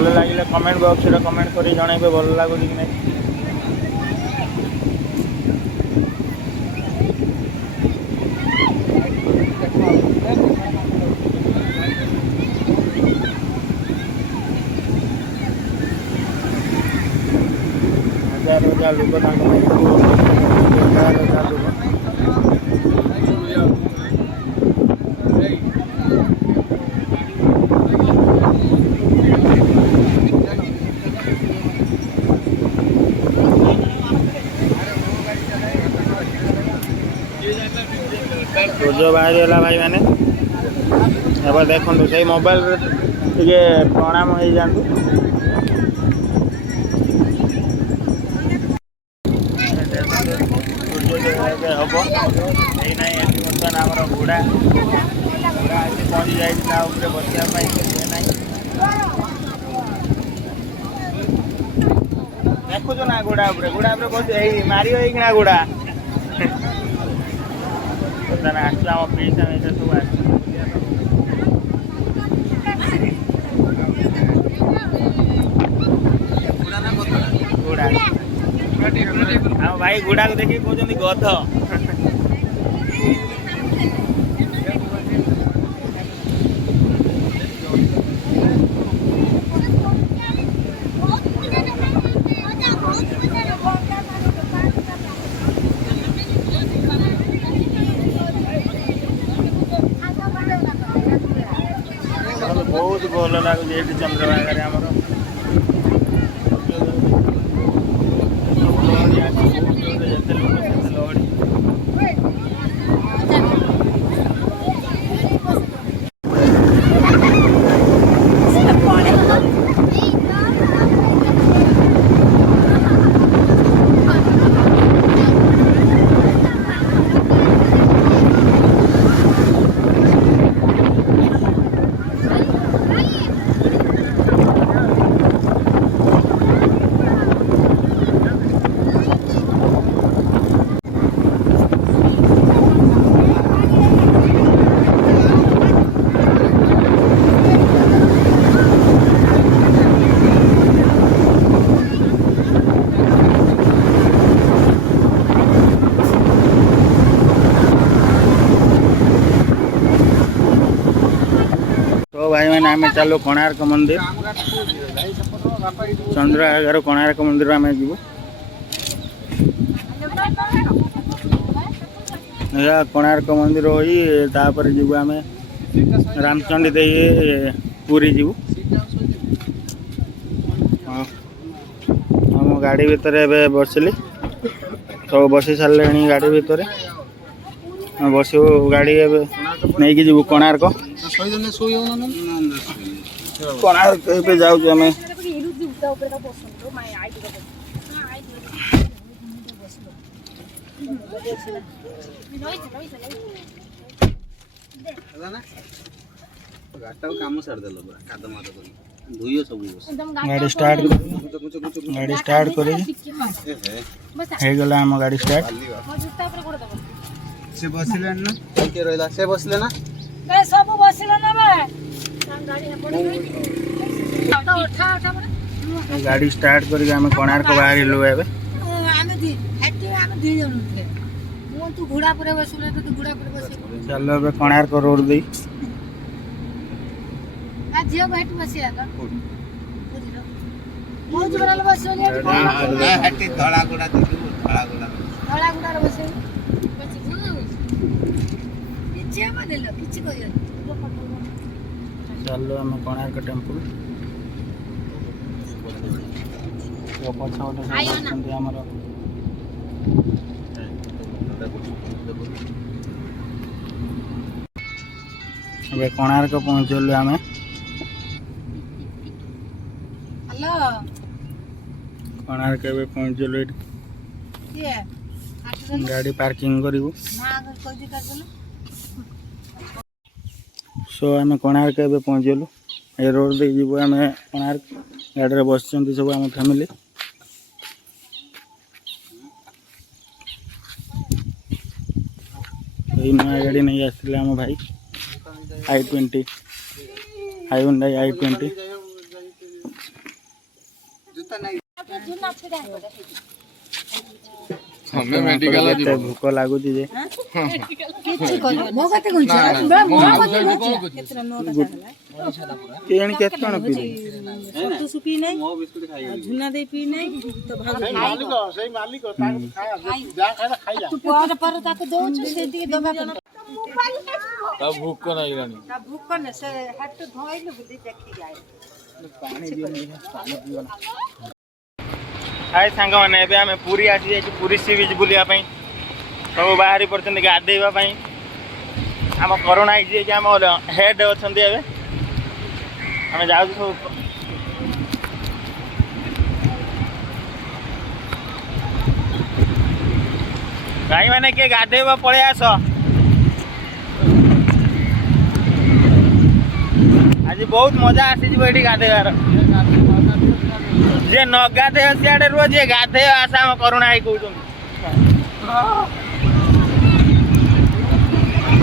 भल लगे comment box रे कमेंट करी जनइबे भल लगुच कि नहीं। हजार हजार लोक रोज बाहरी भाई मैंने अब देखो से मोबाइल टे प्रणाम हो जातु हम बर्तमान आम घोड़ा घोड़ा आसी पहुँची जाए बसवाई देखुच ना घोड़ा घोड़ा बस मार होना घोड़ा आसला आम पीसा मीसा सब आस घोड़ा आम भाई घोड़ा को देखिए कहते गध बहुत भल लगुच ये चंद्रभागा आमर भाई मैंने आम चलो कोणार्क मंदिर चंद्रभागार कोणार्क मंदिर आम जीव कोणार्क मंदिर हो जीव आम रामचंडी दे पूरी जीव आम गाड़ी भितर बसली सब बसी सारे गाड़ी भितर बस गाड़ी नहीं कि जीव कोणार्क कोणार्क जाऊँ आम गाड़ी स्टार्ट कर आम गाड़ी स्टार्ट से बसले ना के रहला से बसले ना बे सब बसले ना बे गाड़ी स्टार्ट करके आम कोणार्क बाहर लो एबे आमे दी हेटी आमे दी जण थे मो तू घोड़ा पर बसले तो घोड़ा पर बस चलो एबे कोणार्क रोड दे आ जियो बैठ बसिया का बहुत बड़ा बसले हेटी धड़ा घोड़ा रे बसे चलो आम कोणार्क टेम्पल अब कोणार्क पहुँचलु आम कोणार्क पहुँचलु गाड़ी पार्किंग करू सो आम कोणार्क पहुँचलु ए रोड दे जीव आम कोणार्क गाड़ी बस सब आम फैमिली नया गाड़ी नहीं आसते आम भाई i20 Hyundai i20 हमें मेडिकल केते भूख लागुची जे केणी केत कोन पी सत्तू सुपी नहीं झुना दे पी नहीं तो मालिक सही मालिक जा खाया तू पर ताको दो से दिके दबा तब भूख नहीं रानी तब भूख न से हाथ तो धोइलु बुद्धि देखि जाए पानी दियो हाय सांग माने एबे हमें पूरी आसी जाय पूरी सी बीच बुलिया पई सब बाहरी परचंद गाधेबा पई हम कोरोना आई जे हम हेड अछंदी एबे हमें जाउ सब भाई माने के गाधेबा पळे आस आज बहुत मजा आसी जे एठी गाधेबार जे न गाधे सियाडे रोज जे गाधे आशा में करुणा ही कहउछन